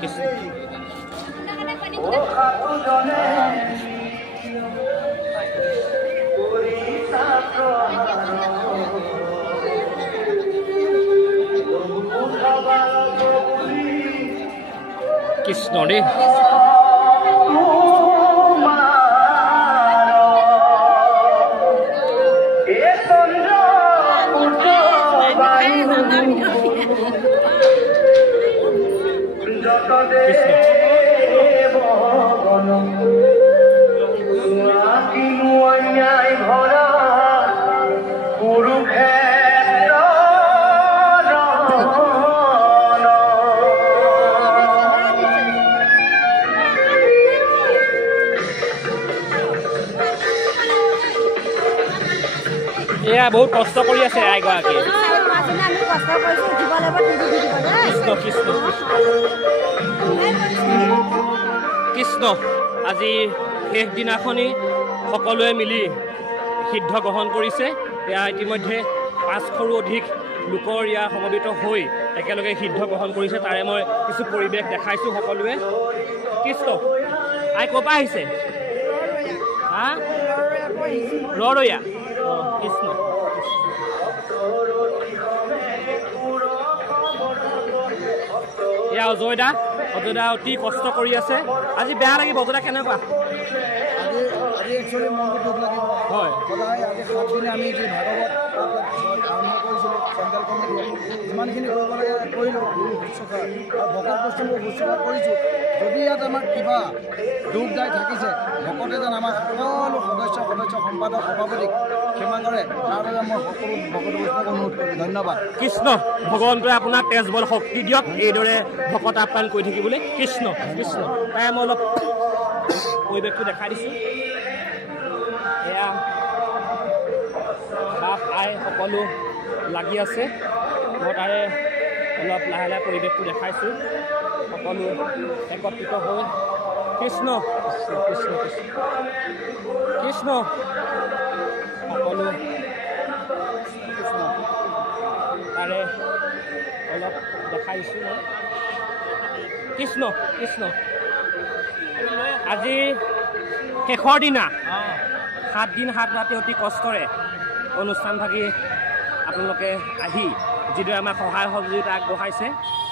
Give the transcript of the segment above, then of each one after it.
কৃষ্ণ কৃষ্ণ ৰে এয়া বহুত কষ্ট কৰি আছে আইগৰাকী কৃষ্ণ কৃষ্ণ কৃষ্ণ আজি শেষ দিনাখনি সকলোৱে মিলি সিদ্ধ গ্ৰহণ কৰিছে এয়া ইতিমধ্যে 500ৰো অধিক লোকৰ ইয়াৰ সমবেত হৈ একেলগে সিদ্ধ গ্ৰহণ কৰিছে তাৰে মই কিছু পৰিৱেশ দেখাইছোঁ সকলোৱে কৃষ্ণ আই ক'ৰ পৰা আহিছে হা ৰৰৈয়া কৃষ্ণ এয়া অজয় দা অতি কষ্ট কৰি আছে আজি বেয়া লাগিব অজয় দা কেনেকুৱা আজি একচুৱেলি মনটো দুখ লাগিব হয় সদায় আজি 7 দিন আমি যে ভাগৱত আৰম্ভ কৰিছিলোঁ চেণ্ট্ৰেল কমিটিয়ে যিমানখিনি কৰিব লাগে কৰিলোঁ শুশ্ৰূষা আৰু ভকত বস্তুবোৰ শুশ্ৰূষা কৰিছোঁ যদি ইয়াত আমাৰ কিবা দুখ দায় থাকিছে ভকতে যেন আমাৰ সকলো সদস্য সম্পাদক সভাপতিক ক্ষমা কৰে তাৰ বাবে মই সকলো ভকত বৈষ্ণৱক অনুৰোধ কৰিছোঁ ধন্যবাদ কৃষ্ণ ভগৱন্তই আপোনাক তেজ বল শক্তি দিয়ক এইদৰে ভকত আপ্যায়ন কৰি থাকিবলৈ কৃষ্ণ কৃষ্ণ তাই মই অলপ পৰিৱেশটো দেখাই দিছোঁ এয়া বাপ আই সকলো লাগি আছে মই তাৰে অলপ লাহে লাহে পৰিৱেশটো দেখাইছোঁ সকলো একত্ৰিত হৈ কৃষ্ণ কৃষ্ণ কৃষ্ণ কৃষ্ণ সকলো কৃষ্ণ তাৰে অলপ দেখাইছোঁ মই কৃষ্ণ কৃষ্ণ আজি শেষৰ দিনা 7 দিন 7 ৰাতি অতি কষ্টৰে অনুষ্ঠানভাগি আপোনালোকে আহি যিদৰে আমাক সহায় সহযোগিতা আগবঢ়াইছে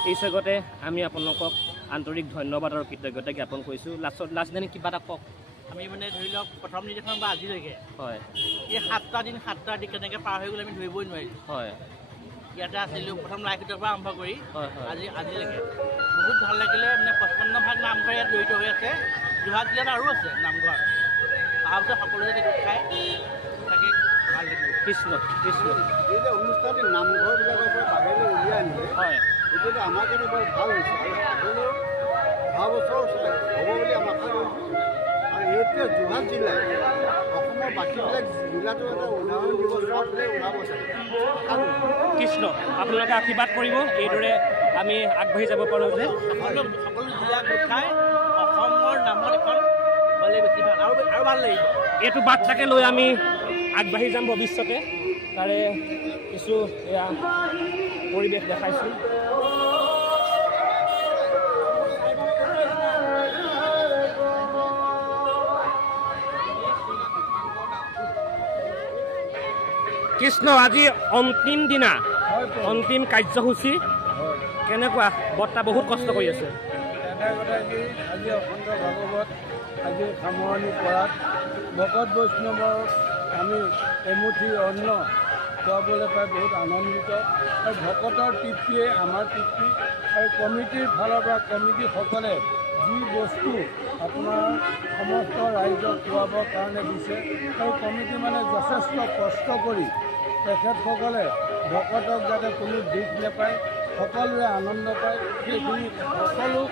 এই চেগতে আমি আপোনালোকক আন্তৰিক ধন্যবাদ আৰু কৃতজ্ঞতা জ্ঞাপন কৰিছোঁ লাষ্ট দিন কিবা এটা কওক আমি মানে ধৰি লওক প্ৰথম দিনাখন বা আজিলৈকে হয় এই 7টা দিন 7টা ৰাতি কেনেকৈ পাৰ হৈ গ'লে আমি ধৰিবই নোৱাৰিলোঁ হয় ইয়াতে আছিলোঁ প্ৰথম লাইফৰ পৰা আৰম্ভ কৰি হয় আজিলৈকে বহুত ভাল লাগিলে মানে 55 ভাগ নামঘৰ ইয়াত জড়িত হৈ আছে যোৰহাট জিলাত আৰু আছে নামঘৰ অহাৰ পিছত সকলো যাতে গোট খায় তাকে ভাল লাগিব কৃষ্ণ কৃষ্ণ এই যে অনুষ্ঠানটি নামঘৰবিলাকৰ পৰা বাহিৰলৈ উলিয়াই আনিলে হয় এতিয়াতো আমাৰ কাৰণে বৰ ভাল হৈছে আৰু আগলৈ অহা বছৰ হ'ব বুলি আমি আশা কৰিছোঁ আৰু এতিয়া যোৰহাট জিলাই অসমৰ বাকীবিলাক জিলাতো এটা উদাহৰণ দিব চবতে ওলাব চাগে কৃষ্ণ আপোনালোকে আশীৰ্বাদ কৰিব এইদৰে আমি আগবাঢ়ি যাব পাৰোঁ যে সকলো জিলা গোট খাই অসমৰ নামত এখন হ'লে বেছি ভাল আৰু ভাল লাগিব এইটো বাৰ্তাকে লৈ আমি আগবাঢ়ি যাম ভৱিষ্যতে তাৰে কিছু এয়া পৰিৱেশ দেখাইছোঁ কৃষ্ণ আজি অন্তিম দিনা অন্তিম কাৰ্যসূচী কেনেকুৱা বৰ্তা বহুত কষ্ট কৰি আছে এটা কথা কি আজি অখণ্ড ভাগৱত আজি সামৰণি কৰাত ভকত বৈষ্ণৱক আমি এমুঠি অন্ন খুৱাবলৈ পাই বহুত আনন্দিত আৰু ভকতৰ তৃপ্তিয়ে আমাৰ তৃপ্তি আৰু কমিটিৰ ফালৰ পৰা কমিটিসকলে যি বস্তু আপোনাৰ সমস্ত ৰাইজক খুৱাবৰ কাৰণে দিছে আৰু কমিটি মানে যথেষ্ট কষ্ট কৰি তেখেতসকলে ভকতক যাতে কোনো দিশ নাপায় সকলোৱে আনন্দ পায় সেইখিনি সকলো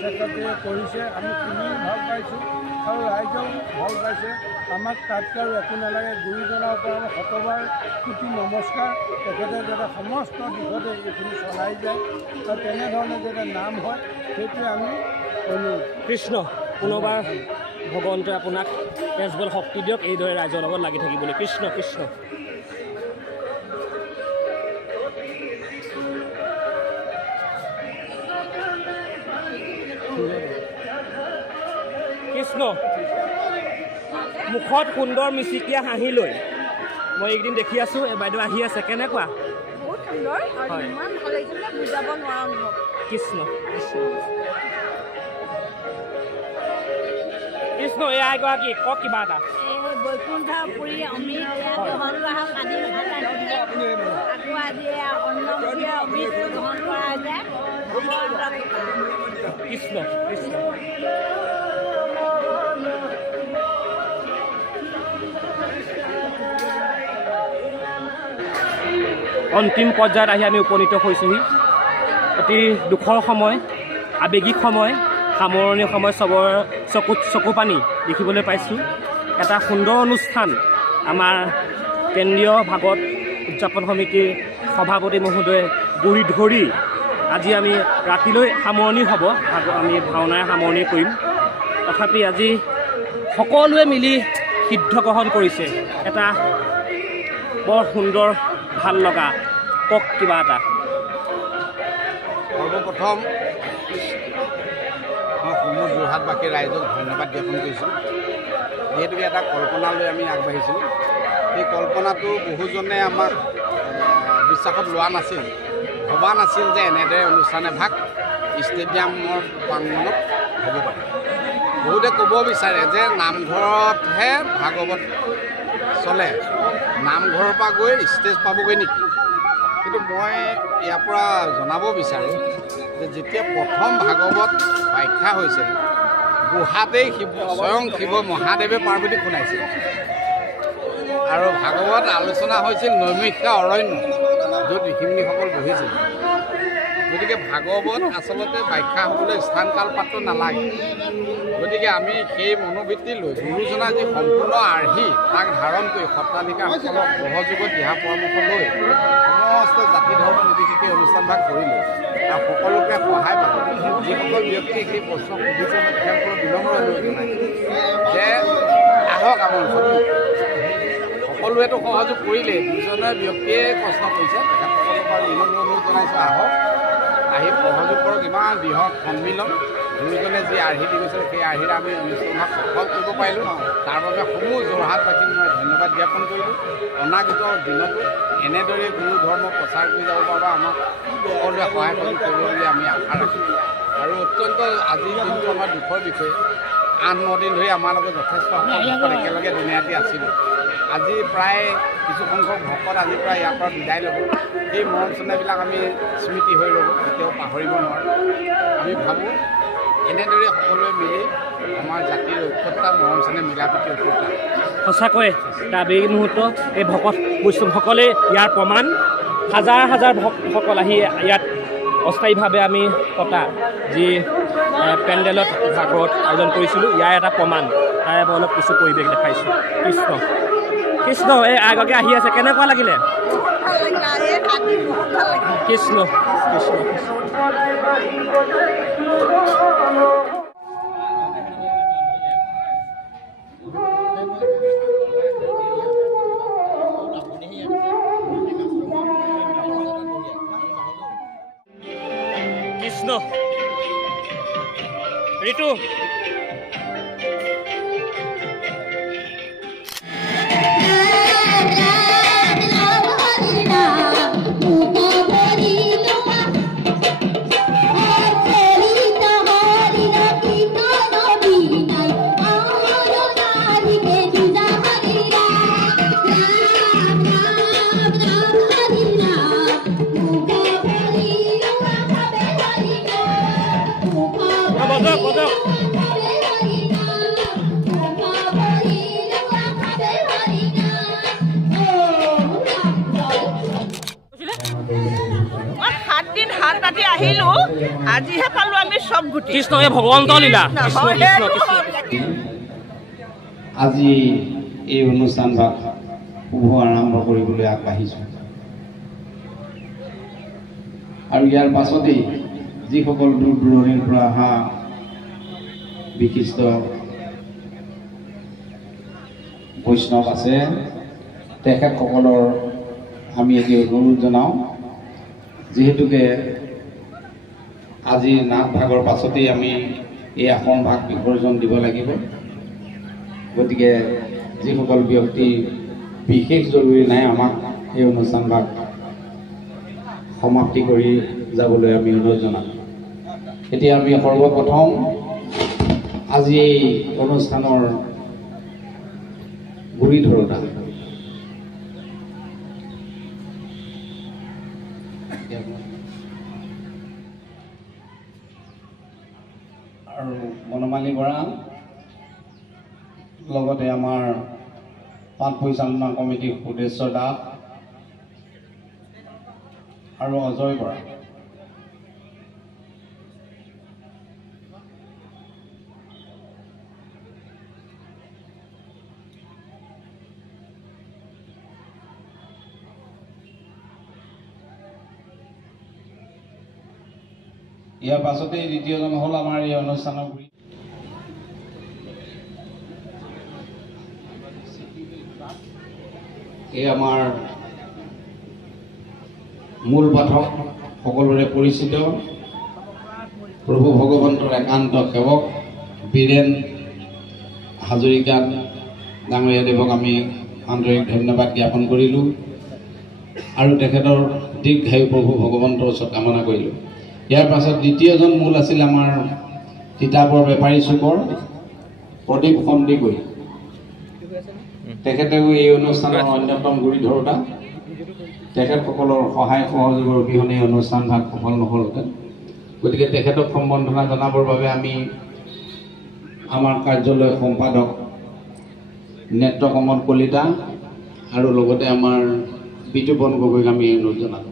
ছেক্ৰেটাৰীয়ে কৰিছে আমি শুনি ভাল পাইছোঁ আৰু ৰাইজেও ভাল পাইছে আমাক তাতকৈ আৰু একো নালাগে গুৰুজনৰ পৰা শতবাৰ কোটি নমস্কাৰ তেখেতে যাতে সমস্ত দিশতে এইখিনি চলাই যায় আৰু তেনেধৰণে যাতে নাম হয় সেইটোৱে আমি অনুৰোধ কৃষ্ণ পুনৰবাৰ ভগৱন্তই আপোনাক তেজবল শক্তি দিয়ক এইদৰে ৰাইজৰ লগত লাগি থাকিবলৈ কৃষ্ণ কৃষ্ণ কৃষ্ণ মুখত সুন্দৰ মিচিকিয়া হাঁহি লৈ মই এইকেইদিন দেখি আছোঁ এই বাইদেউ আহি আছে কেনেকুৱা বহুত সুন্দৰ আৰু ইমান ভাল লাগিছে বুজাব নোৱাৰা অনুভৱ কৃষ্ণ কৃষ্ণ কৃষ্ণ এই আইগৰাকী কওক কিবা এটা বৈকুণ্ঠপুৰী অমৃত গ্ৰহণ কৰা হওক আদি আকৌ আজি অন্নমুখীয়া অমৃত গ্ৰহণ কৰা যায় কৃষ্ণ কৃষ্ণ অন্তিম পৰ্যায়ত আহি আমি উপনীত হৈছোঁহি অতি দুখৰ সময় আৱেগিক সময় সামৰণি সময় চবৰ চকু পানী দেখিবলৈ পাইছোঁ এটা সুন্দৰ অনুষ্ঠান আমাৰ কেন্দ্ৰীয় ভাগৱত উদযাপন সমিতিৰ সভাপতি মহোদয়ে গুৰি ধৰি আজি আমি ৰাতিলৈ সামৰণি হ'ব আমি ভাওনাৰ সামৰণি কৰিম তথাপি আজি সকলোৱে মিলি সিদ্ধ গ্ৰহণ কৰিছে এটা বৰ সুন্দৰ ভাল লগা কওক কিবা এটা সৰ্বপ্ৰথম মই সমূহ যোৰহাটবাসী ৰাইজক ধন্যবাদ জ্ঞাপন কৰিছোঁ যিহেতুকে এটা কল্পনা লৈ আমি আগবাঢ়িছিলোঁ সেই কল্পনাটো বহুজনে আমাক বিশ্বাসত লোৱা নাছিল ভবা নাছিল যে এনেদৰে অনুষ্ঠান এভাগ ষ্টেডিয়ামৰ প্ৰাংগণত হ'ব পাৰে বহুতে ক'ব বিচাৰে যে নামঘৰতহে ভাগৱত চলে নামঘৰৰ পৰা গৈ ষ্টেজ পাবগৈ নেকি কিন্তু মই ইয়াৰ পৰা জনাব বিচাৰোঁ যে যেতিয়া প্ৰথম ভাগৱত ব্যাখ্যা হৈছিল গুহাতেই স্বয়ং শিৱ মহাদেৱে পাৰ্বতীক শুনাইছিল আৰু ভাগৱত আলোচনা হৈছিল নৈমিষা অৰণ্য য'ত ঋষিমুনিসকল বহিছিল গতিকে ভাগৱত আচলতে ব্যাখ্যা হ'বলৈ স্থান কাল পাত্ৰ নালাগে গতিকে আমি সেই মনোবৃত্তি লৈ গুৰুজনাৰ যি সম্পূৰ্ণ আৰ্হি তাক ধাৰণ কৰি সত্ৰাধিকাৰসকলক সহযোগত দিহা পৰামৰ্শ লৈ সমস্ত জাতি ধৰ্ম নিৰ্বিশেষে অনুষ্ঠানভাগ কৰিলোঁ আৰু সকলোকে সহায় পালোঁ যিসকল ব্যক্তিয়ে সেই প্ৰশ্ন সুধিছে মই তেখেতসকলক বিনম্ৰ অনুৰোধ জনাইছোঁ যে আহক আমাৰ সকলোৱেতো সহযোগ কৰিলে দুজনে ব্যক্তিয়ে প্ৰশ্ন কৰিছে তেখেতসকলৰ পৰা বিনম্ৰ অনুৰোধ জনাইছোঁ আহক আহি সহযোগ কৰক ইমান বৃহৎ সন্মিলন দুয়োজনে যি আৰ্হি দি গৈছিল সেই আৰ্হিৰে আমি অনুষ্ঠানভাগ সফল কৰিব পাৰিলোঁ তাৰ বাবে সমূহ যোৰহাটবাসীক মই ধন্যবাদ জ্ঞাপন কৰিলোঁ অনাগত দিনতো এনেদৰে গুৰু ধৰ্ম প্ৰচাৰ কৰি যাব পৰা আমাক সকলোৱে সহায় কৰিব বুলি আমি আশা ৰাখিছোঁ আৰু অত্যন্ত আজিৰ দিনটো আমাৰ দুখৰ বিষয়ে 8-9 দিন ধৰি আমাৰ লগত যথেষ্ট ভকত একেলগে দিনে-ৰাতি আছিলোঁ আজি প্ৰায় কিছু সংখ্যক ভকত আজিৰ পৰা ইয়াৰ পৰা বিদায় ল'ব সেই মৰম চেনেহবিলাক আমি স্মৃতি হৈ ৰ'ব কেতিয়াও পাহৰিব নোৱাৰোঁ আমি ভাবোঁ এনেদৰে সকলোৱে মিলি আমাৰ জাতিৰ ঐক্যতা মৰম চেনেহ মিলাপ্ৰীতি ঐক্যতা সঁচাকৈ এটা আৱেগিক মুহূৰ্ত এই ভকত বৈষ্ণৱসকলে ইয়াৰ প্ৰমাণ হাজাৰ হাজাৰ ভক্তসকল আহি ইয়াত অস্থায়ীভাৱে আমি পতা যি পেণ্ডেলত ভাগৱত আয়োজন কৰিছিলোঁ ইয়াৰ এটা প্ৰমাণ তাৰে মই অলপ কিছু পৰিৱেশ দেখাইছোঁ কৃষ্ণ কৃষ্ণ এই আগতে আহি আছে কেনেকুৱা লাগিলে কৃষ্ণ কৃষ্ণ কৃষ্ণ ঋতু আজিহে পালো আমি সব গুটি কৃষ্ণ এই ভগৱন্ত লীলা কৃষ্ণ কৃষ্ণ কৃষ্ণ আজি এই অনুষ্ঠানভাগ শুভ আৰম্ভ কৰিবলৈ আগবাঢ়িছোঁ আৰু ইয়াৰ পাছতেই যিসকল দূৰ দূৰণিৰ পৰা অহা বিশিষ্ট বৈষ্ণৱ আছে তেখেতসকলৰ আমি এটি অনুৰোধ জনাওঁ যিহেতুকে আজি নাট ভাগৰ পাছতেই আমি এই আসন ভাগ বিসৰ্জন দিব লাগিব গতিকে যিসকল ব্যক্তি বিশেষ জৰুৰী নাই আমাক এই অনুষ্ঠানভাগ সমাপ্তি কৰি যাবলৈ আমি অনুৰোধ জনাম। এতিয়া আমি সৰ্বপ্ৰথম আজি এই অনুষ্ঠানৰ গুৰি ধৰোঁতা আৰু বনমালী বৰা, লগতে আমাৰ পাঠ পৰিচালনা কমিটিৰ সুদেশ্বৰ দাস আৰু অজয় বৰা। ইয়াৰ পাছতে দ্বিতীয়জন হ'ল আমাৰ এই অনুষ্ঠানৰ গুৰি এই আমাৰ মূল পাঠক, সকলোৰে পৰিচিত প্ৰভু ভগৱন্তৰ একান্ত সেৱক বীৰেন হাজৰিকা ডাঙৰীয়া দেৱক আমি আন্তৰিক ধন্যবাদ জ্ঞাপন কৰিলোঁ আৰু তেখেতৰ দীৰ্ঘায়ু প্ৰভু ভগৱন্তৰ ওচৰত কামনা কৰিলোঁ। ইয়াৰ পাছত দ্বিতীয়জন মূল আছিল আমাৰ কিতাপৰ বেপাৰী চুকৰ প্ৰদীপ সন্দিকৈ। তেখেতেও এই অনুষ্ঠানৰ অন্যতম গুৰি ধৰোঁতা। তেখেতসকলৰ সহায় সহযোগৰ অবিহনে এই অনুষ্ঠানভাগ সফল নহ'লহেঁতেন। গতিকে তেখেতক সম্বৰ্ধনা জনাবৰ বাবে আমি আমাৰ কাৰ্যালয় সম্পাদক নেত্ৰকমল কলিতা আৰু লগতে আমাৰ বিতুপন গগৈক আমি অনুৰোধ জনালোঁ।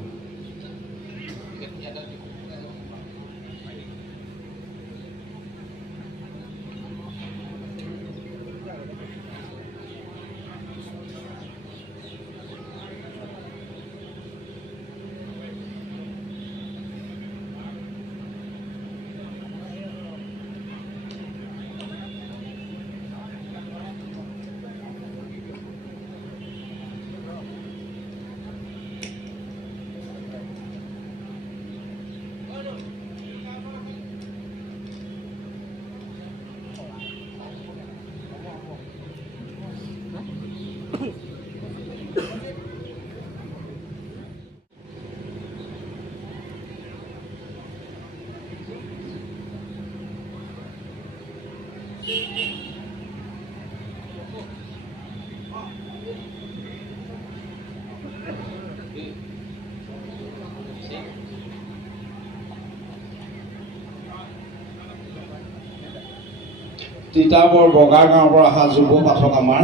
তিতাবৰ বগা গাঁৱৰ পৰা অহা যুৱ পাঠক আমাৰ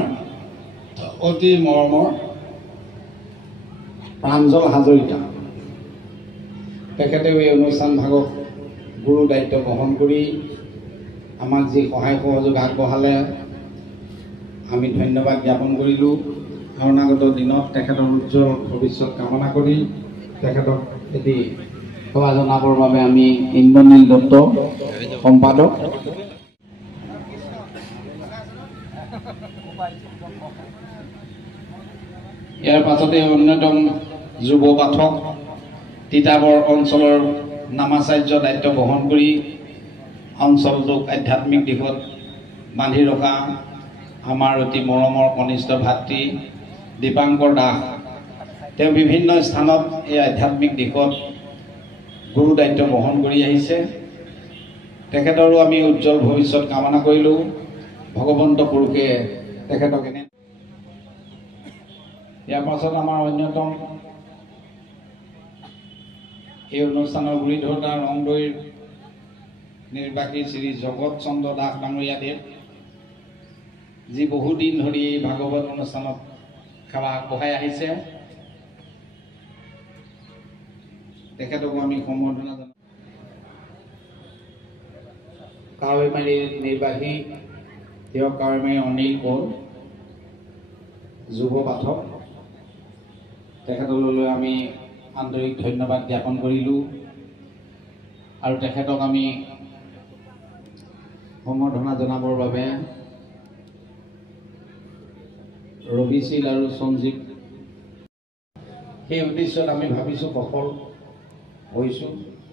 অতি মৰমৰ প্ৰাঞ্জল হাজৰিকা। তেখেতেও এই অনুষ্ঠান ভাগক গুৰু দায়িত্ব বহন কৰি আমাক যি সহায় সহযোগ আগবঢ়ালে আমি ধন্যবাদ জ্ঞাপন কৰিলোঁ। অনাগত দিনত তেখেতৰ উজ্জ্বল ভৱিষ্যত কামনা কৰি তেখেতক এটি সেৱা জনাবৰ বাবে আমি ইন্দ্ৰনীল দত্ত সম্পাদক ইয়াৰ পাছতে অন্যতম যুৱ পাঠক তিতাবৰ অঞ্চলৰ নামাচাৰ্য দায়িত্ব বহন কৰি অঞ্চলটোক আধ্যাত্মিক দিশত বান্ধি ৰখা আমাৰ অতি মৰমৰ কনিষ্ঠ ভাতৃ দীপাংকৰ দাস। তেওঁ বিভিন্ন স্থানত এই আধ্যাত্মিক দিশত গুৰু দায়িত্ব বহন কৰি আহিছে। তেখেতৰো আমি উজ্জ্বল ভৱিষ্যত কামনা কৰিলোঁ। ভগৱন্ত পুৰুষে তেখেতক এনে। ইয়াৰ পাছত আমাৰ অন্যতম এই অনুষ্ঠানৰ গুৰি ধৰোঁতা ৰংদৈৰ নিৰ্বাহী শ্ৰী জগত চন্দ্ৰ দাস ডাঙৰীয়া দেৱ, যি বহুদিন ধৰি এই ভাগৱত অনুষ্ঠানত সেৱা আগবঢ়াই আহিছে। তেখেতকো আমি সম্বৰ্ধনা জনাওঁ। কাৱৈমাৰীৰ নিৰ্বাহী তেওঁ কাৱৈমাৰী অনিল কৌৰ যুৱ পাঠক, তেখেতলৈ আমি আন্তৰিক ধন্যবাদ জ্ঞাপন কৰিলোঁ আৰু তেখেতক আমি সম্বৰ্ধনা জনাবৰ বাবে ৰবিশীল আৰু সঞ্জীৱ সেই উদ্দেশ্যত আমি ভাবিছোঁ সফল হৈছোঁ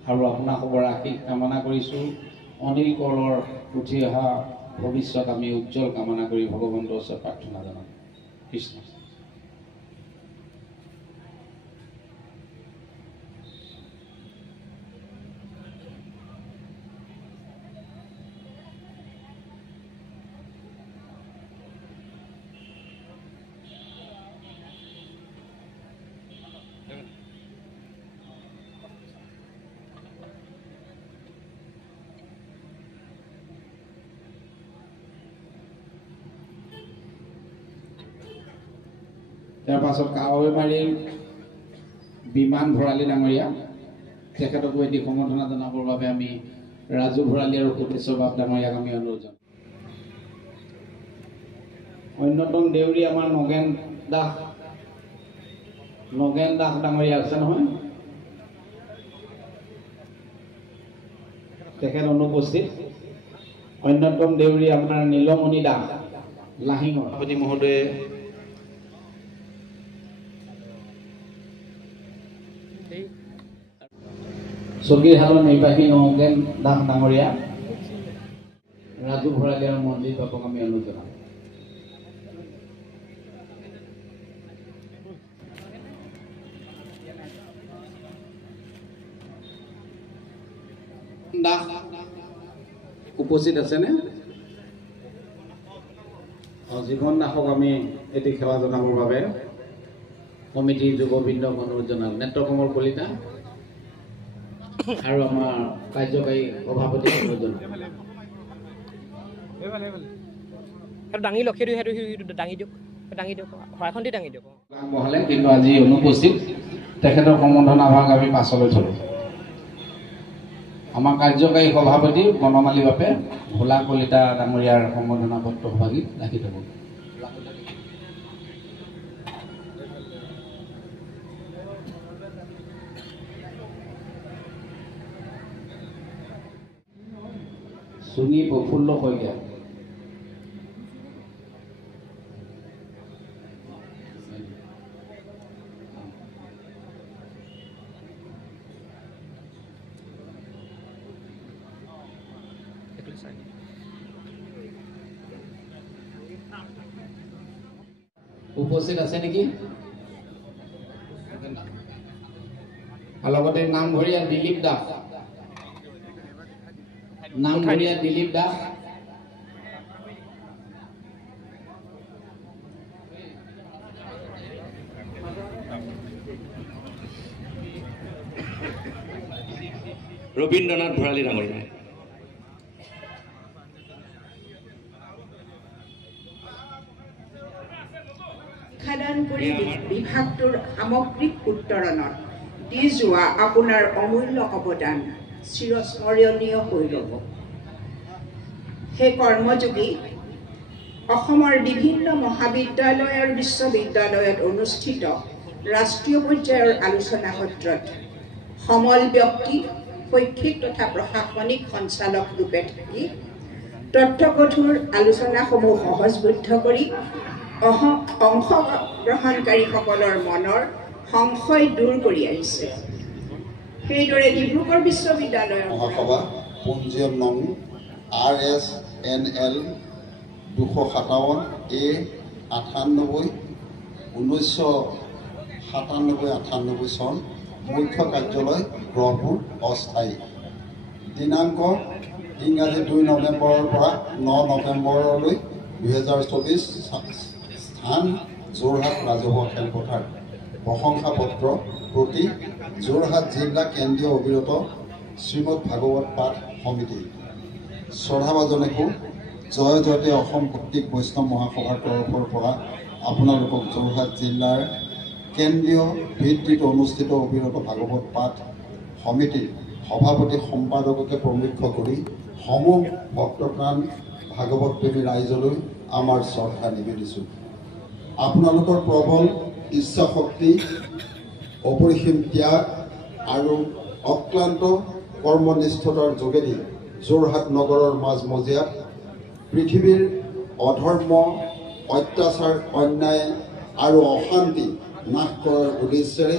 আৰু আপোনালোকৰ আশীষ কামনা কৰিছোঁ। অনিল কৌৰৰ উঠি অহা ভৱিষ্যত আমি উজ্জ্বল কামনা কৰি ভগৱন্তৰ ওচৰত প্ৰাৰ্থনা জনাম। কৃষ্ণ। তাৰ পাছত কাৱৈমাৰীৰ বিমান ভৰালী ডাঙৰীয়া তেখেতকো এটি সম্বৰ্ধনা জনাবৰ বাবে আমি ৰাজু ভৰালী আৰু কোটেশ্বৰ বাপ ডাঙৰীয়াক আমি অনুৰোধ জনাম। অন্যতম দেউৰী আমাৰ নগেন দাস ডাঙৰীয়া আছে নহয়, তেখেত অনুপস্থিত। অন্যতম দেউৰী আপোনাৰ নীলমণি দাস লাহিঙৰ সভাপতি মহোদয়ে চকীহালৰ নিৰ্বাহী নগেন দাস ডাঙৰীয়া ৰাজু ভৰালী আৰু মন্দিৰ বাপক আমি অনুৰোধ জনাম। দাস উপস্থিত আছেনে? জীৱন দাসক আমি এটি সেৱা জনাবৰ বাবে কমিটিৰ যুৱবৃন্দক অনুৰোধ জনাম। নেত্ৰকমল কলিতা আৰু আমাৰ কাৰ্যকাৰী সভাপতি অনুৰোধ জনাম। দাঙি লওক, সেইটো দাঙি দিয়ক, শৰাইখন দি দাঙি দিয়ক। আগবঢ়ালে কিন্তু আজি অনুপস্থিত, তেখেতৰ সম্বৰ্ধনা ভাগ আমি পাছলৈ থলোঁ। আমাৰ কাৰ্যকাৰী সভাপতি বনমালী বাপে ভোলা কলিতা ডাঙৰীয়াৰ সম্বৰ্ধনা পত্ৰ সভাগী ৰাখি থ'ব। চুনী প্ৰফুল্ল শইকীয়া উপস্থিত আছে নেকি? লগতে নামঘৰীয়া দিলীপ দাস, ৰবীন্দ্ৰনাথ ভৰালী ডাঙৰীয়া। শিক্ষাদান কৰি বিভাগটোৰ সামগ্ৰিক উত্তৰণত দি যোৱা আপোনাৰ অমূল্য অৱদান চিৰস্মৰণীয় হৈ ৰ'ব। সেই কৰ্মযোগী অসমৰ বিভিন্ন মহাবিদ্যালয় আৰু বিশ্ববিদ্যালয়ত অনুষ্ঠিত ৰাষ্ট্ৰীয় পৰ্যায়ৰ আলোচনা সত্ৰত সমল ব্যক্তি, শৈক্ষিক তথা প্ৰশাসনিক সঞ্চালক ৰূপে থাকি তথ্যগধুৰ আলোচনাসমূহ সহজবোধ্য কৰি অংশগ্ৰহণকাৰীসকলৰ মনৰ সংশয় দূৰ কৰি আহিছে। সেইদৰে ডিব্ৰুগড় বিশ্ববিদ্যালয়ৰ মহাসভা পঞ্জীয়ন নং RSNL 257 A 98 1997-98 চন মুখ্য কাৰ্যালয় গহপুৰ অস্থায়ী। দিনাংক ইংৰাজী 2 নৱেম্বৰৰ পৰা 9 নৱেম্বৰলৈ 2024। স্থান যোৰহাট ৰাজহুৱা খেলপথাৰ। প্ৰশংসা পত্ৰ প্ৰতি যোৰহাট জিলা কেন্দ্ৰীয় অবিৰত শ্ৰীমদ ভাগৱত পাঠ সমিতি। শ্ৰদ্ধাভাজনেকো জয় জয়তে অসম কৰ্তৃক বৈষ্ণৱ মহাসভাৰ তৰফৰ পৰা আপোনালোকক যোৰহাট জিলাৰ কেন্দ্ৰীয় ভিত্তিত অনুষ্ঠিত অবিৰত ভাগৱত পাঠ সমিতিৰ সভাপতি সম্পাদককে প্ৰমুখ্য কৰি সমূহ ভক্তপ্ৰাণ ভাগৱত প্ৰেমী ৰাইজলৈ আমাৰ শ্ৰদ্ধা নিবেদিছোঁ। আপোনালোকৰ প্ৰবল ইচ্ছা শক্তি, অপৰিসীম ত্যাগ আৰু অক্লান্ত কৰ্মনিষ্ঠতাৰ যোগেদি যোৰহাট নগৰৰ মাজমজিয়াত পৃথিৱীৰ অধৰ্ম, অত্যাচাৰ, অন্যায় আৰু অশান্তি নাশ কৰাৰ উদ্দেশ্যেৰে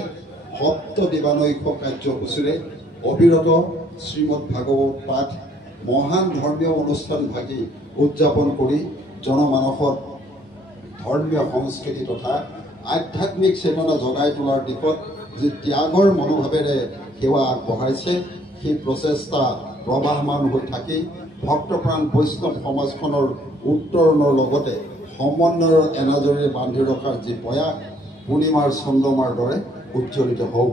সপ্ত দিবানৈক্য কাৰ্যসূচীৰে অবিৰত শ্ৰীমদ ভাগৱত পাঠ মহান ধৰ্মীয় অনুষ্ঠানভাগি উদযাপন কৰি জনমানসত ধৰ্মীয় সংস্কৃতি তথা আধ্যাত্মিক চেতনা জগাই তোলাৰ দিশত যি ত্যাগৰ মনোভাৱেৰে সেৱা আগবঢ়াইছে সেই প্ৰচেষ্টা প্ৰবাহমান হৈ থাকি ভক্তপ্ৰাণ বৈষ্ণৱ সমাজখনৰ উত্তৰণৰ লগতে সমন্বয়ৰ এনাজৰীৰে বান্ধি ৰখাৰ যি প্ৰয়াস পূৰ্ণিমাৰ চন্দ্ৰমাৰ দৰে উজ্জ্বলিত হওক।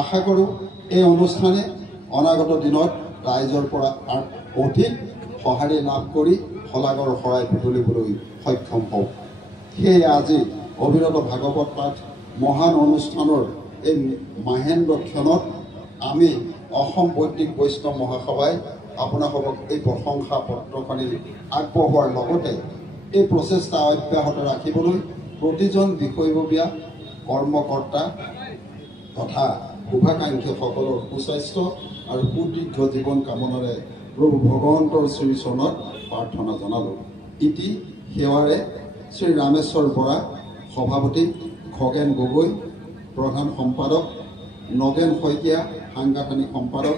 আশা কৰোঁ এই অনুষ্ঠানে অনাগত দিনত ৰাইজৰ পৰা অধিক সঁহাৰি লাভ কৰি শলাগৰ শৰাই তুলিবলৈ সক্ষম হওক। সেয়ে আজি অবিৰত ভাগৱত পাঠ মহান অনুষ্ঠানৰ এই মাহেন্দ্ৰক্ষণত আমি অসম বৈদিক বৈষ্ণৱ মহাসভাই আপোনালোকক এই প্ৰশংসা পত্ৰখনি আগবঢ়োৱাৰ লগতে এই প্ৰচেষ্টা অব্যাহত ৰাখিবলৈ প্ৰতিজন বিষয়ববীয়া কৰ্মকৰ্তা তথা শুভাকাংক্ষীসকলৰ সুস্বাস্থ্য আৰু সুদীৰ্ঘ জীৱন কামনাৰে প্ৰভু ভগৱন্তৰ শ্ৰীচৰণত প্ৰাৰ্থনা জনালোঁ। ইতি সেৱাৰে শ্ৰী ৰামেশ্বৰ বৰা সভাপতি, খগেন গগৈ প্ৰধান সম্পাদক, নগেন শইকীয়া সাংগঠনিক সম্পাদক,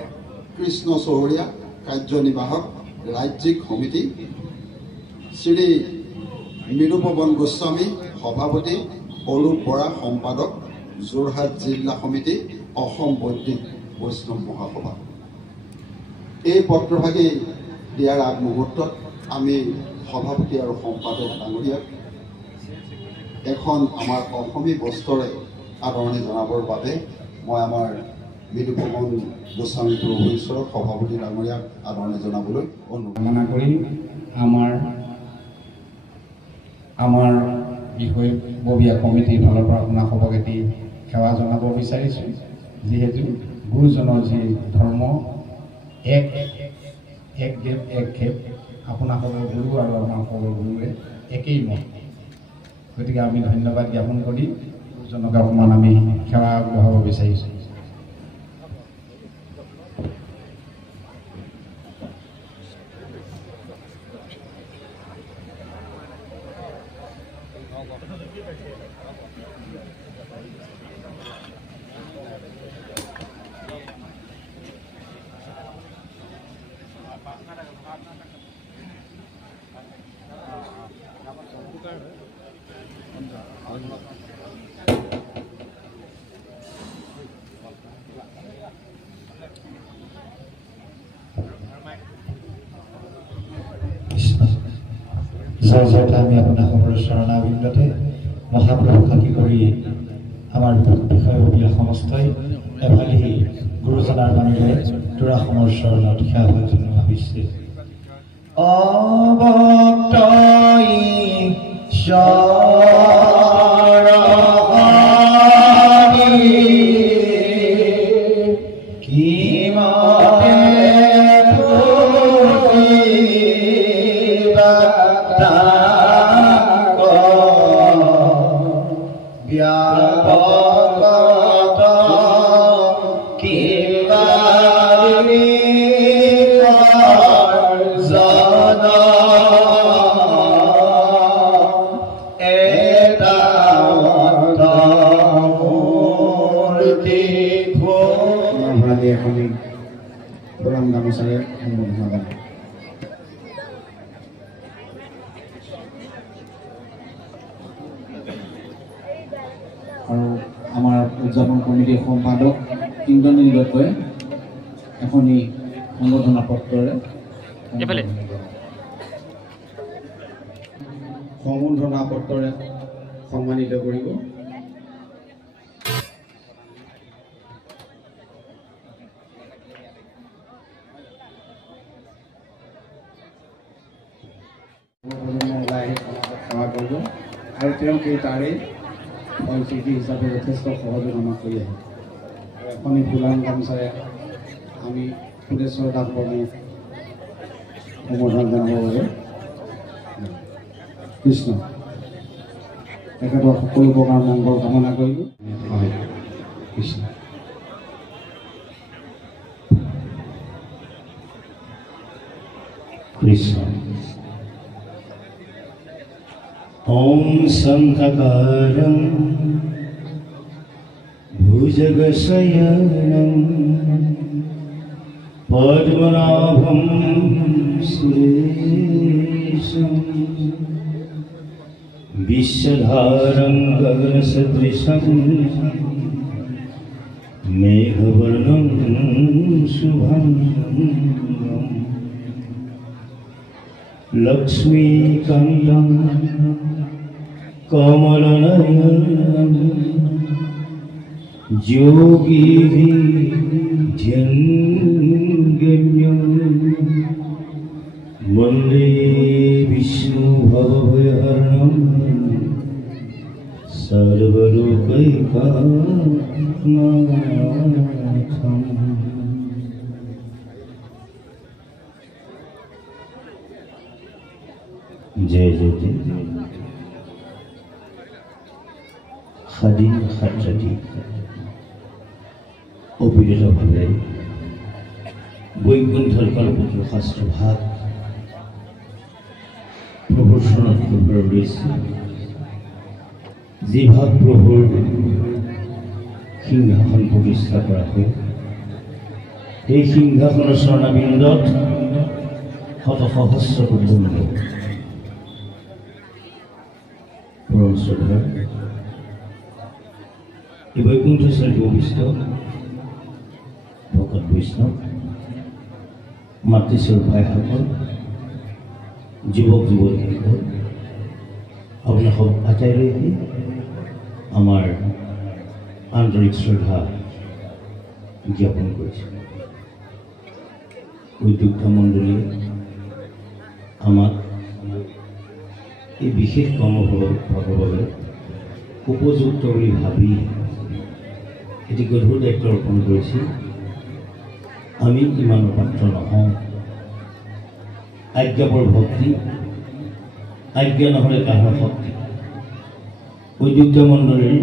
কৃষ্ণ চহৰীয়া কাৰ্যনিৰ্বাহক ৰাজ্যিক সমিতি, শ্ৰী মৃদুপৱন গোস্বামী সভাপতি, অৰূপ বৰা সম্পাদক, যোৰহাট জিলা সমিতি, অসম বৈদিক বৈষ্ণৱ মহাসভা। এই পত্ৰভাগি দিয়াৰ আগমুহূৰ্তত আমি সভাপতি আৰু সম্পাদক ডাঙৰীয়াক এখন আমাৰ অসমী বস্ত্ৰৰে আদৰণি জনাবৰ বাবে মই আমাৰ মৃদুপৱন গোস্বামী প্ৰভু ঈশ্বৰক সভাপতি ডাঙৰীয়াক আদৰণি জনাবলৈ অনুকামনা কৰি আমাৰ বিষয়ববীয়া কমিটিৰ ফালৰ পৰা আপোনালোকক এটি সেৱা জনাব বিচাৰিছোঁ। যিহেতু গুৰুজনৰ যি ধৰ্ম এক দেৱ এক খেপ, আপোনালোকৰ গুৰু আৰু আপোনালোকৰ গুৰুৱে একেই মত, গতিকে আমি ধন্যবাদ জ্ঞাপন কৰি গুৰুজনক অকণমান আমি সেৱা আগবঢ়াব বিচাৰিছোঁ। জয়তে আমি আপোনাৰ সকলো চৰণাবিন্দতে মহাপ্ৰভু সাক্ষী কৰি আমাৰ বিষয়ববীয়া সমস্তই এফালে গুৰুজনাৰ বাণীৰে তোৰাসমৰ চৰণত সেৱা জনোৱা হৈছে। আৰু আমাৰ উদযাপন কমিটিৰ সম্পাদক ইন্দ্ৰনীল দত্তই এখনি সম্বৰ্ধনা পত্ৰৰে সম্বৰ্ধনা পত্ৰৰে সন্মানিত কৰিব। সেৱা কৰিব আৰু তেওঁ সেই তাৰে ফলশ্ৰুতি হিচাপে যথেষ্ট সহযোগ আমাক কৰি আহে। আৰু এখনি ফুলান গামোচাৰে আমি ফুলেশ্বৰ দাস বৰ্মক সম্বৰ্ধনা জনাব বাবে কৃষ্ণ তেখেতৰ সকলো প্ৰকাৰ মংগল কামনা কৰিলোঁ। হয় কৃষ্ণ। কৃষ্ণ। ॐ शङ्खकारं भुजगशयनं পদ্মনাভম সুরেশম বিশ্বধারং গগনসদৃশম মেঘবর্ণং শুভং লক্ষ্মীকান্তং কমলনয়নম যোগীভির্যঙ্গম্যং বন্দে বিষ্ণু ভবভয়হরণম সর্বলোকৈকনাথম। জয় জয় জয় খাদিম খাত্রাটি অবিৰতভাৱে বৈকুণ্ঠৰ কল্পতৰু শাস্ত্ৰ ভাগ প্ৰৱৰ্তনত কৰিব লৈছে। যি ভাগ প্ৰভুৰ সিংহাসন প্ৰতিষ্ঠা কৰা হয়, সেই সিংহাসনৰ স্বৰ্ণবিন্দত শত সহস্ৰ কুটুম্ব পৰম শ্ৰদ্ধাৰ এই বৈকুণ্ঠেশ্বৰী ভূমিষ্ঠ ভকত বৈষ্ণৱ মাতৃশ্বৰ ভাইসকল, যুৱক যুৱতীসকল, আপোনালোকক আটাইলৈকে আমাৰ আন্তৰিক শ্ৰদ্ধা জ্ঞাপন কৰিছোঁ। উদ্যোক্তা মণ্ডলীয়ে আমাক এই বিশেষ কৰ্মভাগৰ বাবে উপযুক্ত বুলি ভাবি এটি গধুৰ দায়িত্ব অৰ্পণ কৰিছিল। আমি ইমানৰ পাত্ৰ নহওঁ। আজ্ঞাবৰ ভক্তি, আজ্ঞা নহ'লে কাহৰ শক্তি। উদ্যোক্তা মণ্ডলীৰ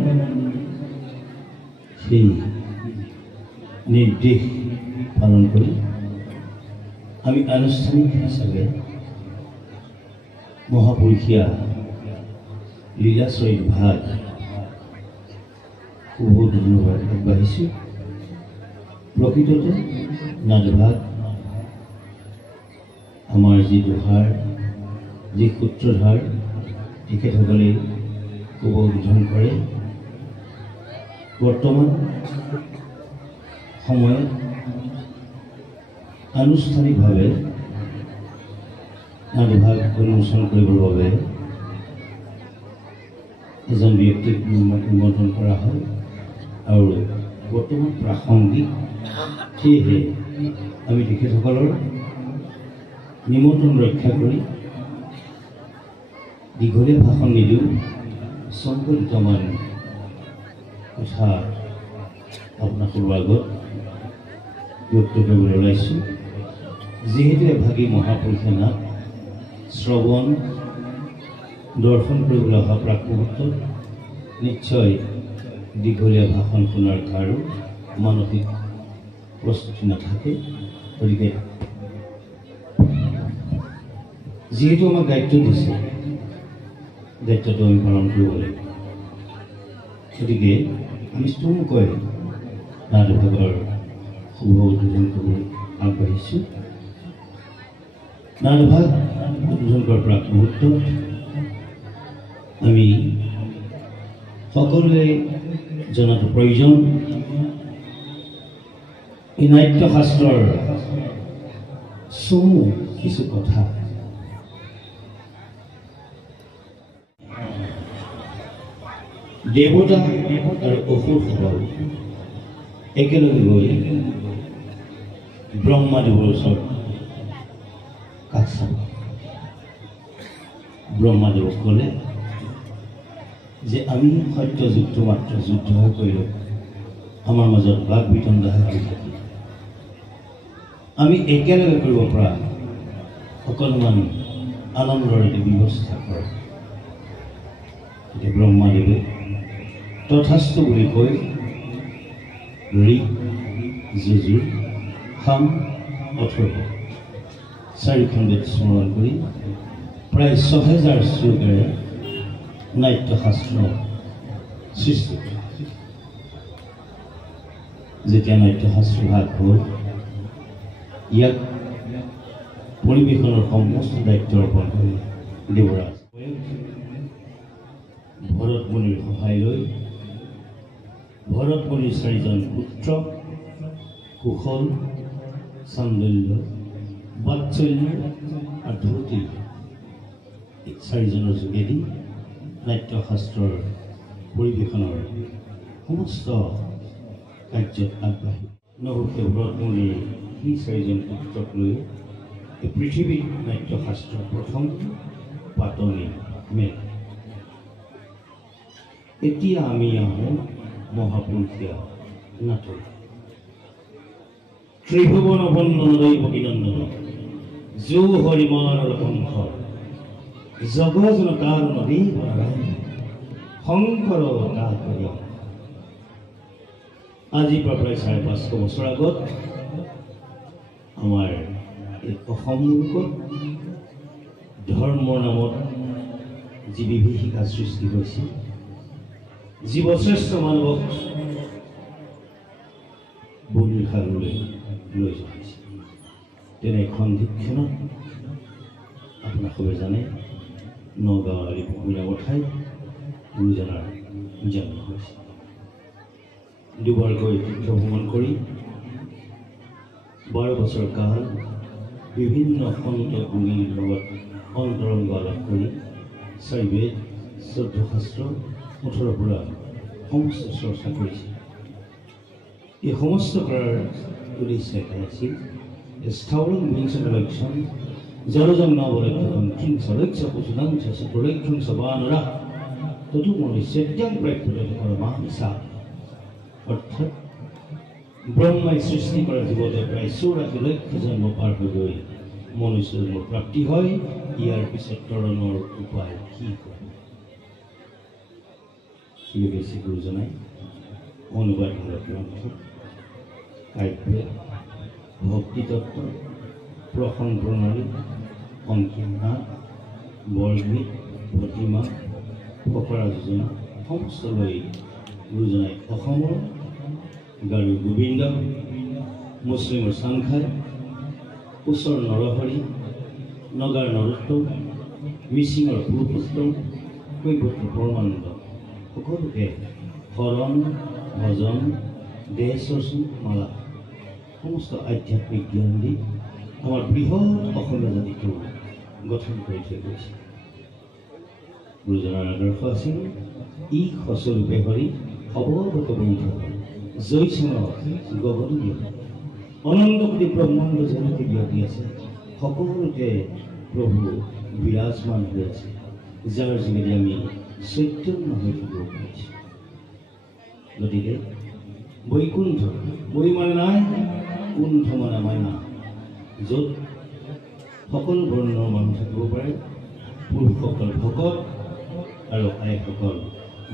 সেই নিৰ্দেশ পালন কৰি আমি আনুষ্ঠানিক হিচাপে মহাপুৰুষীয়া লীলাচৰিত ভাগ উদ্বোধনৰ আগবাঢ়িছোঁ। প্ৰকৃততে নাটভাগ আমাৰ যি দোহাৰ, যি সূত্ৰধাৰ তেখেতসকলে উদ্বোধন কৰে। বৰ্তমান সময়ত আনুষ্ঠানিকভাৱে নাটভাগ উন্মোচন কৰিবৰ বাবে এজন ব্যক্তিক নিমন্ত্ৰণ কৰা হয় আৰু বৰ্তমান প্ৰাসংগিক, সেয়েহে আমি তেখেতসকলৰ নিমন্ত্ৰণ ৰক্ষা কৰি দীঘলীয়া ভাষণ নিদিওঁ, চমকৈ দুটামান কথা আপোনালোকৰ আগত ব্যক্ত কৰিবলৈ ওলাইছোঁ। যিহেতু এভাগী মহাপুৰুষে নাট শ্ৰৱণ দৰ্শন কৰিবলৈ অহা প্ৰাক মুহূৰ্তত নিশ্চয় দীঘলীয়া ভাষণ শুনাৰ কাৰো মানসিক প্ৰস্তুতি নাথাকে। গতিকে যিহেতু আমাক দায়িত্ব দিছে, দায়িত্বটো আমি পালন কৰিব লাগিব। গতিকে আমি চমুকৈ নাটভাগৰ শুভ উদ্বোধন কৰিবলৈ আগবাঢ়িছোঁ। নাটভাগ উদ্বোধন কৰাৰ প্ৰাক মুহূৰ্তত আমি সকলোৱে জনাটো প্ৰয়োজন, এই নাট্যশাস্ত্ৰৰ চমু কিছু কথা। দেৱতা আৰু অসুৰসকল একেলগে গৈ ব্ৰহ্মাদেৱৰ ওচৰত কাষ চাব। ব্ৰহ্মাদেৱক ক'লে যে আমি সত্যযুক্ত মাত্ৰ যুদ্ধহে কৰিলোঁ, আমাৰ মাজত বাক বিতণ্ডাহে হৈ থাকিল। আমি একেলগে কৰিব পৰা অকণমান আনন্দৰ এটি ব্যৱস্থা কৰক। এতিয়া ব্ৰহ্মাদেৱে তথাস্তু বুলি কৈ ঋক, যজুৰ, সাম, অথৰ্ব চাৰিখন বেদ স্মৰণ কৰি প্ৰায় ৬০০০ শ্লোকেৰে নাট্যশাস্ত্ৰ সৃষ্টি কৰে। যেতিয়া নাট্যশাস্ত্ৰ ভাগ হ'ল, ইয়াক পৰিৱেশনৰ সমস্ত দায়িত্ব অৰ্পণ কৰি দেৱৰাজ ভৰতমুনিৰ সহায় লৈ ভৰতমুনিৰ 4জন পুত্ৰ কুশল চান্দল্য বাৎসল্য আৰু ধৌতি 4জনৰ যোগেদি নাট্যশাস্ত্ৰৰ পৰিৱেশনৰ সমস্ত কাৰ্যত আগবাঢ়ি নহুকে ভৰতমুনিৰ সেই 4জন পুত্ৰক লৈ এই পৃথিৱীৰ নাট্যশাস্ত্ৰৰ প্ৰথম পাতনি মেল। এতিয়া আমি আহোঁ মহাপুৰুষীয়া নাটক ত্ৰিভুৱন বন্দন দৈৱ অভিনন্দন যৌ হৰিমানৰ কণ্ঠ জগজনতাৰ নদী শংকৰ কাকয়। আজিৰ পৰা প্ৰায় 550 বছৰ আগত আমাৰ এই অসমত ধৰ্মৰ নামত যি বিভীষিকা সৃষ্টি হৈছিল, জীৱশ্ৰেষ্ঠ মানৱক বলিৰ সাগৰলৈ লৈ যোৱা হৈছিল, তেনে সন্ধিক্ষণত আপোনাক সবে জানে নগাঁৱৰ আলিপুখুৰী নামৰ ঠাইত গুৰুজনাৰ জন্ম হৈছিল। দুবাৰকৈ তীৰ্থ ভ্ৰমণ কৰি 12 বছৰ কাল বিভিন্ন সন্ত গুণীৰ লগত অন্তৰংগ আলাপ কৰি 4 বেদ 14 শাস্ত্ৰ 18 পুৰাণ সমস্ত চৰ্চা কৰিছিল। এই সমস্ত কৰাৰ উদ্দেশ্য এটাই আছিল স্থাৱৰং বিংশলক্ষণ জলজং নৱলক্ষণ কিংসলক্ষ পশুনাংশ চতুৰক্ষণ সবানৰা তদু মনুষ্যং প্ৰাপ্য অৰ্থাৎ ব্ৰহ্মাই সৃষ্টি কৰা জীৱতে প্ৰায় 84 লক্ষ জন্ম পাৰ হৈ গৈ মনুষ্য জন্মৰ প্ৰাপ্তি হয়। ইয়াৰ পিছত তৰণৰ উপায় কি কৈছে গুৰুজনাই অনুবাদ গ্ৰন্থ কাব্য ভক্তিতত্ত্ব প্ৰসং প্ৰণালী অংকীয়া নাট বৰগীত প্ৰতিমা ফকৰা যোজনা সমস্ত লৈ গুৰুজনাই অসমৰ গাৰু গোবিন্দ মুছলিমৰ চাংখাই কোচৰ নৰহৰি নগাৰ নৰোত্তম মিচিঙৰ পুৰুষোত্তম কৈবৰ্ত পৰমানন্দ সকলোকে হৰণ ভজন দেহ চৰ্চন মালা সমস্ত আধ্যাত্মিক জ্ঞান দি আমাৰ বৃহৎ অসমীয়া জাতিটো গঠন কৰি থৈ গৈছে। গুৰুজনাৰ আদৰ্শ আছিল ই সচৰূপে হৰি অৱগত বৈধ জৈষ্ণ গগনীয় অনন্ত কোটি ব্ৰহ্মাণ্ড যেনেকৈ ব্যাপী আছে সকলোতে প্ৰভু বিৰাজমান হৈ আছে, যাৰ যোগেদি আমি চৈতন্য হৈ থাকিব পাৰিছোঁ। গতিকে বৈকুণ্ঠ বৈ মানে নাই, কুণ্ঠ মানে মাইনা, য'ত সকলো বৰ্ণৰ মানুহ থাকিব পাৰে, পুৰুষসকল ভকত আৰু আইসকল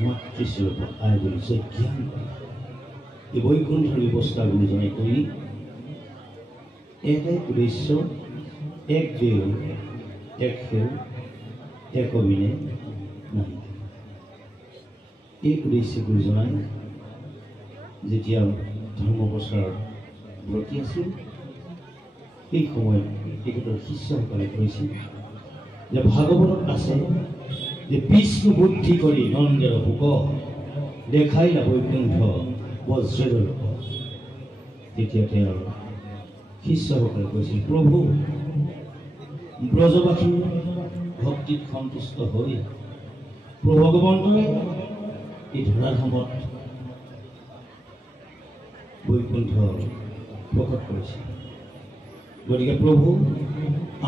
মাতৃস্বৰূপত আই বুলি জ্ঞান কৰে। এই বৈকুণ্ঠৰ ব্যৱস্থা গুৰুজনাই কৰি এটাই উদ্দেশ্য এক দেও এক সেউ এক অবিনে নাহি। এই উদ্দেশ্যে গুৰুজনাই যেতিয়া ধৰ্ম প্ৰচাৰত ব্ৰতী আছিল সেই সময়ত তেখেতৰ শিষ্যসকলে কৈছিল যে ভাগৱতত আছে যে বিষ্ণু বুদ্ধি কৰি নন্দেৰ শোক দেখাইলা বৈকুণ্ঠ বজ্ৰেৰ লোক। তেতিয়া তেওঁৰ শিষ্যসকলে কৈছিল প্ৰভু ব্ৰজবাসীৰ ভক্তিত সন্তুষ্ট হৈ প্ৰভু ভগৱন্তই এই ধৰাধামত বৈকুণ্ঠ প্ৰকট কৰিছে, গতিকে প্ৰভু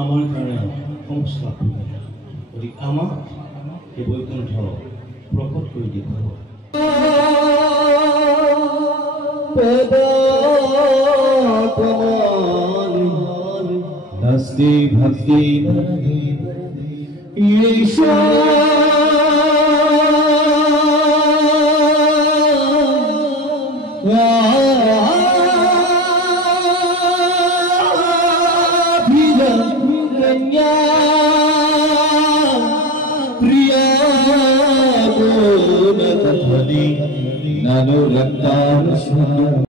আমাৰ কাৰণে সমস্ত গতিকে আমাক এই বৈকুণ্ঠ প্ৰকট কৰি দেখুৱাব। নাস্তি ভক্তি প্ৰিয়া